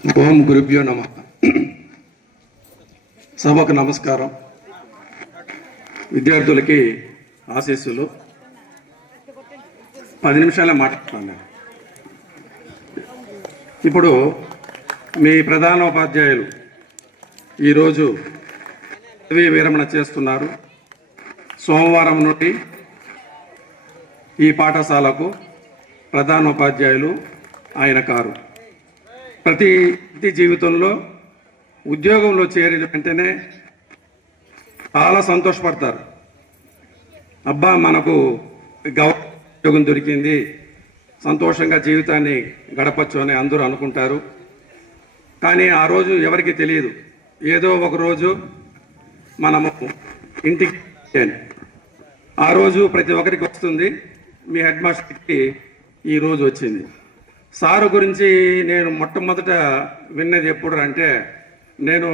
ఓం గురుభ్యో నమః. సభకు నమస్కారం. విద్యార్థులకి ఆశీస్సులు. 10 నిమిషాలే మాట్లాడుతున్నాను. ఇప్పుడు మీ ప్రధానోపాధ్యాయులు ఈరోజు పదవీ విరమణ చేస్తున్నారు. సోమవారం నుండి ఈ పాఠశాలకు ప్రధానోపాధ్యాయులు ఆయన కారు. ప్రతి జీవితంలో ఉద్యోగంలో చేరిన వెంటనే చాలా సంతోషపడతారు. అబ్బా మనకు ఉద్యోగం దొరికింది, సంతోషంగా జీవితాన్ని గడపచ్చు అని అందరూ అనుకుంటారు. కానీ ఆ రోజు ఎవరికి తెలియదు. ఏదో ఒక రోజు మనము ఇంటికి ఆ రోజు ప్రతి ఒక్కరికి వస్తుంది. మీ హెడ్ మాస్టర్కి ఈ రోజు వచ్చింది. సారు గురించి నేను మొట్టమొదట విన్నది ఎప్పుడు అంటే, నేను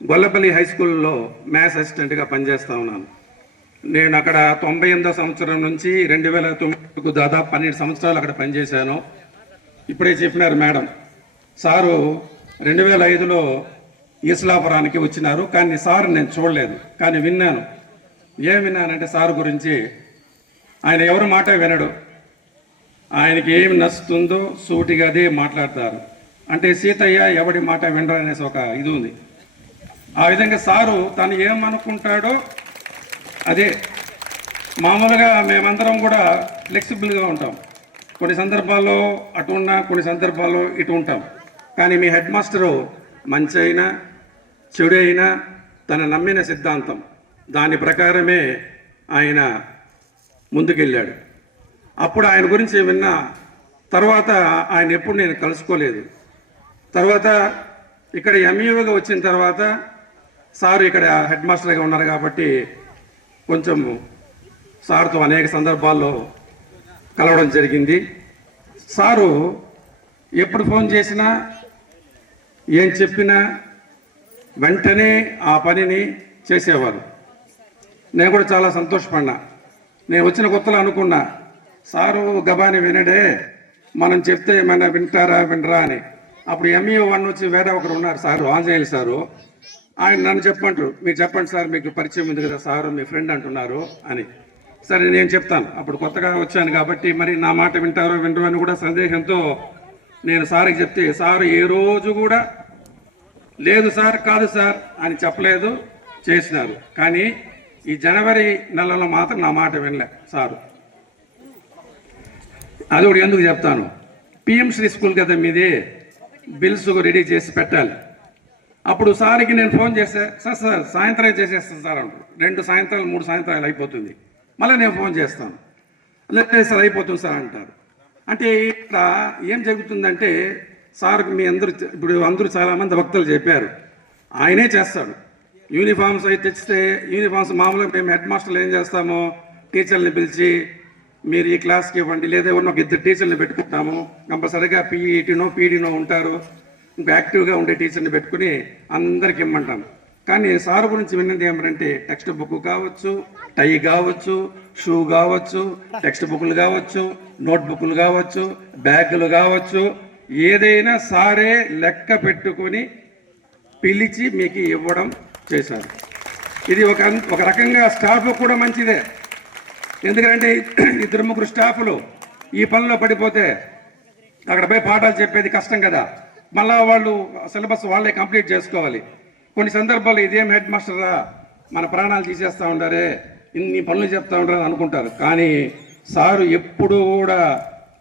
గొల్లపల్లి హై స్కూల్లో మ్యాథ్స్ అసిస్టెంట్గా పనిచేస్తూ ఉన్నాను. నేను అక్కడ 98వ సంవత్సరం నుంచి 2009కు దాదాపు 12 సంవత్సరాలు అక్కడ పనిచేశాను. ఇప్పుడే చెప్పినారు మేడం, సారు 2005లో ఈస్లాపురానికి వచ్చినారు. కానీ సార్ నేను చూడలేదు, కానీ విన్నాను. ఏం విన్నానంటే సారు గురించి, ఆయన ఎవరి మాట వినడు, ఆయనకి ఏమి నచ్చుతుందో సూటిగా అదే మాట్లాడతారు. అంటే సీతయ్య ఎవడి మాట వినరు అనేసి ఒక ఇది ఉంది. ఆ విధంగా సారు తను ఏమనుకుంటాడో అదే. మామూలుగా మేమందరం కూడా ఫ్లెక్సిబుల్గా ఉంటాం. కొన్ని సందర్భాల్లో అటు ఉన్నా, కొన్ని సందర్భాల్లో ఇటు ఉంటాం. కానీ మీ హెడ్ మాస్టరు మంచి అయినా చెడు అయినా తన నమ్మిన సిద్ధాంతం దాని ప్రకారమే ఆయన ముందుకెళ్ళాడు. అప్పుడు ఆయన గురించి విన్న తర్వాత ఆయన ఎప్పుడు నేను కలుసుకోలేదు. తర్వాత ఇక్కడ ఎంఈఓగా వచ్చిన తర్వాత సారు ఇక్కడ హెడ్ మాస్టర్గా ఉన్నారు కాబట్టి కొంచెం సార్తో అనేక సందర్భాల్లో కలవడం జరిగింది. సారు ఎప్పుడు ఫోన్ చేసినా ఏం చెప్పినా వెంటనే ఆ పనిని చేసేవారు. నేను కూడా చాలా సంతోషపడినా. నేను వచ్చిన కొత్తలో అనుకున్నా, సారు గబాని వినడే, మనం చెప్తే ఏమైనా వినరా అని. అప్పుడు ఎంఈఓ 1 వచ్చి వేరే ఒకరు ఉన్నారు, సారు ఆంజనేయులు సారు. ఆయన నన్ను చెప్పంటారు, మీరు చెప్పండి సార్, మీకు పరిచయం ఉంది కదా సారు, మీ ఫ్రెండ్ అంటున్నారు అని. సరే నేను చెప్తాను. అప్పుడు కొత్తగా వచ్చాను కాబట్టి మరి నా మాట వింటారో వినరో అని కూడా సందేహంతో నేను సార్కి చెప్తే, సారు ఏ రోజు కూడా లేదు సార్, కాదు సార్ అని చెప్పలేదు, చేసినారు. కానీ ఈ జనవరి నెలలో మాత్రం నా మాట వినలే సారు. అది కూడా ఎందుకు చెప్తాను, పిఎంశ్రీ స్కూల్ కదా మీది, బిల్స్ రెడీ చేసి పెట్టాలి. అప్పుడు సార్కి నేను ఫోన్ చేస్తే, సార్ సాయంత్రం చేసేస్తాను సార్ అంటారు. 2 సాయంత్రాలు 3 సాయంత్రాలు అయిపోతుంది. మళ్ళీ నేను ఫోన్ చేస్తాను, లేదు సార్ అయిపోతుంది సార్ అంటారు. అంటే ఇక్కడ ఏం జరుగుతుందంటే, సార్కి మీ ఇప్పుడు అందరూ చాలామంది భక్తులు చెప్పారు, ఆయనే చేస్తాడు. యూనిఫామ్స్ అయితే తెచ్చితే యూనిఫామ్స్ మామూలుగా మేము హెడ్ మాస్టర్లు ఏం చేస్తామో, టీచర్ని పిలిచి మీరు ఈ క్లాస్కి ఇవ్వండి, లేదా ఎవరినో 2 టీచర్ని పెట్టుకుంటాము. కంపల్సరీగా పీఈటీనో పీడీనో ఉంటారు, ఇంకా యాక్టివ్గా ఉండే టీచర్ని పెట్టుకుని అందరికి ఇమ్మంటాం. కానీ సార్ గురించి విన్నది ఏమంటే, టెక్స్ట్ బుక్ కావచ్చు, టై కావచ్చు, షూ కావచ్చు, టెక్స్ట్ బుక్లు కావచ్చు, నోట్ బుక్లు కావచ్చు, బ్యాగులు కావచ్చు, ఏదైనా సారే లెక్క పెట్టుకుని పిలిచి మీకు ఇవ్వడం చేశారు. ఇది ఒక రకంగా స్టాఫ్ కూడా మంచిదే. ఎందుకంటే 2-3 స్టాఫ్లు ఈ పనిలో పడిపోతే అక్కడ పోయి పాఠాలు చెప్పేది కష్టం కదా. మళ్ళా వాళ్ళు సిలబస్ వాళ్ళే కంప్లీట్ చేసుకోవాలి. కొన్ని సందర్భాలు ఇదేం హెడ్ మాస్టరా, మన ప్రాణాలు తీసేస్తూ ఉంటారే, ఇన్ని పనులు చెప్తూ ఉంటారని అనుకుంటారు. కానీ సారు ఎప్పుడు కూడా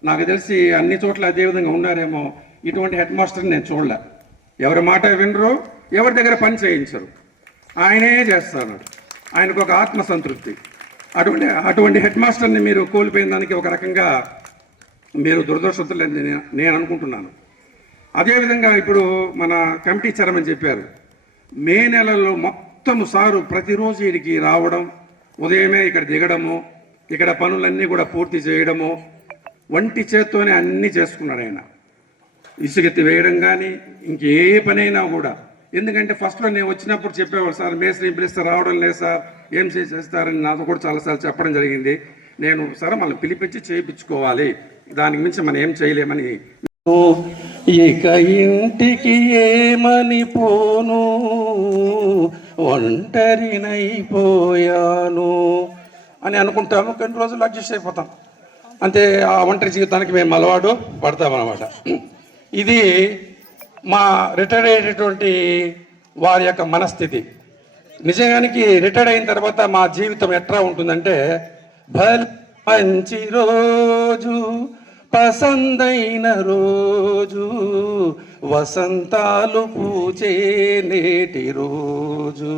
నాకు తెలిసి అన్ని చోట్ల అదే విధంగా ఉన్నారేమో, ఇటువంటి హెడ్ మాస్టర్ని నేను చూడలే. ఎవరి మాట వినరు, ఎవరి దగ్గర పని చేయించరు, ఆయనే చేస్తాడు. ఆయనకు ఒక ఆత్మసంతృప్తి. అటువంటి హెడ్ మాస్టర్ని మీరు కోల్పోయిన దానికి ఒక రకంగా మీరు దురదృష్టతులని నేను అనుకుంటున్నాను. అదేవిధంగా ఇప్పుడు మన కమిటీ చైర్మన్ చెప్పారు, మే నెలలో మొత్తం సారు ప్రతిరోజు వీడికి రావడం, ఉదయమే ఇక్కడ దిగడము, ఇక్కడ పనులన్నీ కూడా పూర్తి చేయడము, వంటి చేత్తోనే అన్నీ చేసుకున్నాడు ఆయన. ఇసుగెత్తి వేయడం కానీ ఇంకే పనైనా కూడా. ఎందుకంటే ఫస్ట్లో నేను వచ్చినప్పుడు చెప్పేవాడు, సార్ మేస్త్రి పిలిస్తే రావడం లేదు సార్, ఏం చేస్తారని నాతో కూడా చాలాసార్లు చెప్పడం జరిగింది. నేను సరే మళ్ళీ పిలిపించి చేయించుకోవాలి, దానికి మించి మనం ఏం చేయలేమని ఇక ఇంటికి ఏమని పోను, ఒంటరినైపోయాను అని అనుకుంటాము. కొన్ని రోజులు అడ్జస్ట్ అయిపోతాం అంతే. ఆ ఒంటరి జీవితానికి మేము అలవాటు పడతామన్నమాట. ఇది మా రిటైర్డ్ అయ్యేటటువంటి వారి యొక్క మనస్థితి. నిజానికి రిటైర్డ్ అయిన తర్వాత మా జీవితం ఎట్లా ఉంటుందంటే, మంచి రోజు, పసందైన రోజు, వసంతాలు పూచే నేటి రోజు,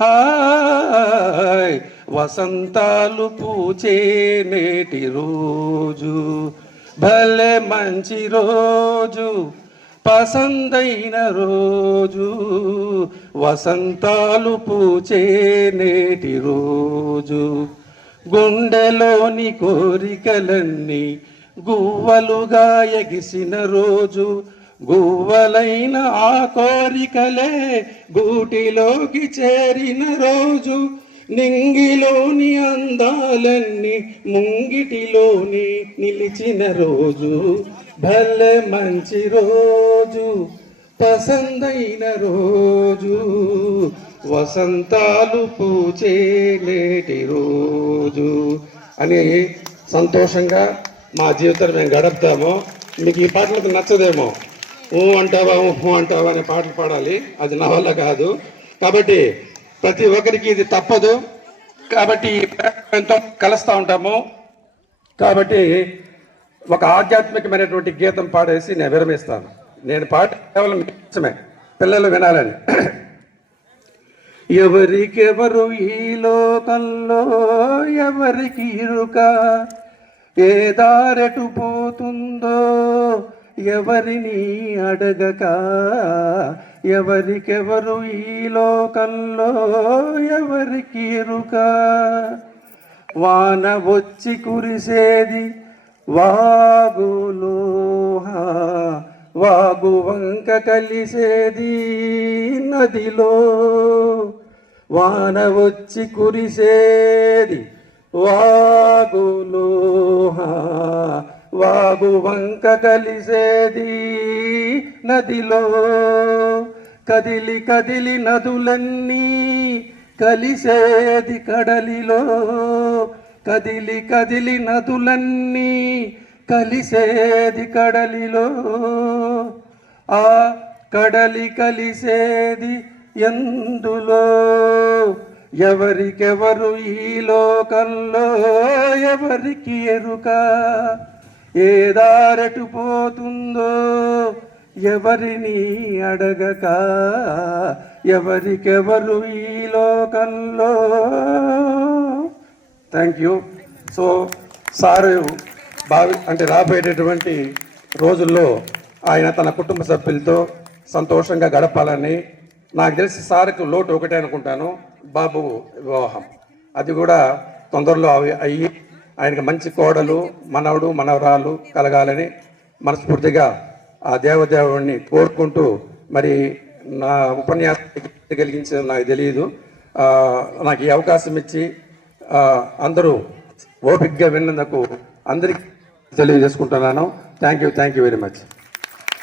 హాయ్ వసంతాలు పూచే నేటి రోజు, భలే మంచి రోజు, పసందైన రోజు, వసంతాలు పూచే నేటి రోజు, గుండెలోని కోరికలన్నీ గువ్వలుగా ఎగిసిన రోజు, గువ్వలైన ఆ కోరికలే గూటిలోకి చేరిన రోజు, నింగిలోని అందాలన్నీ ముంగిటిలోని నిలిచిన రోజు, భలే మంచి రోజు, పసందైన రోజు, వసంతాలు పూచే నేటి రోజు అని సంతోషంగా మా జీవితాన్ని మేము గడుపుతాము. మీకు ఈ పాటలకు నచ్చదేమో, ఊ అంటావా ఊహు అంటావా అనే పాటలు పాడాలి, అది నా వల్ల కాదు. కాబట్టి ప్రతి ఒక్కరికి ఇది తప్పదు. కాబట్టి ఎంతో కలుస్తూ ఉంటాము. కాబట్టి ఒక ఆధ్యాత్మికమైనటువంటి గీతం పాడేసి నేను విరమిస్తాను. నేను పాట కేవలం కోసమే, పిల్లలు వినాలని. ఎవరికెవరు ఈ లోకంలో ఎవరికి ఇరుక, ఏ దారెటు పోతుందో ఎవరిని అడగక, ఎవరికెవరు ఈ లోకంలో ఎవరికి ఇరుక, వాన వచ్చి కురిసేది వాగులో, వాగు వంక కలిసేది నదిలో, వాన వచ్చి కురిసేది వాగులో, వాగు వంక కలిసేది నదిలో, కదిలి కదిలి నదులన్నీ కలిసేది కడలిలో, కదిలి కదిలి నదులన్నీ కలిసేది కడలిలో, ఆ కడలి కలిసేది ఎందులో, ఎవరికెవరు ఈ లోకంలో ఎవరికి ఎరుక, ఏ దారెటు పోతుందో ఎవరిని అడగక, ఎవరికెవరు ఈ లోకంలో. Thank you. సో సారు అంటే రాబోయేటటువంటి రోజుల్లో ఆయన తన కుటుంబ సభ్యులతో సంతోషంగా గడపాలని. నాకు తెలిసి సార్కు లోటు ఒకటే అనుకుంటాను, బాబు వివాహం. అది కూడా తొందరలో అయ్యి ఆయనకి మంచి కోడలు, మనవడు, మనవరాలు కలగాలని మనస్ఫూర్తిగా ఆ దేవదేవుడిని కోరుకుంటూ, మరి నా ఉపన్యాసం కలిగించే నాకు తెలియదు, నాకు ఈ అవకాశం ఇచ్చి అందరూ ఓపికగా విన్నందుకు అందరికీ తెలియజేసుకుంటున్నాను. Thank you very much.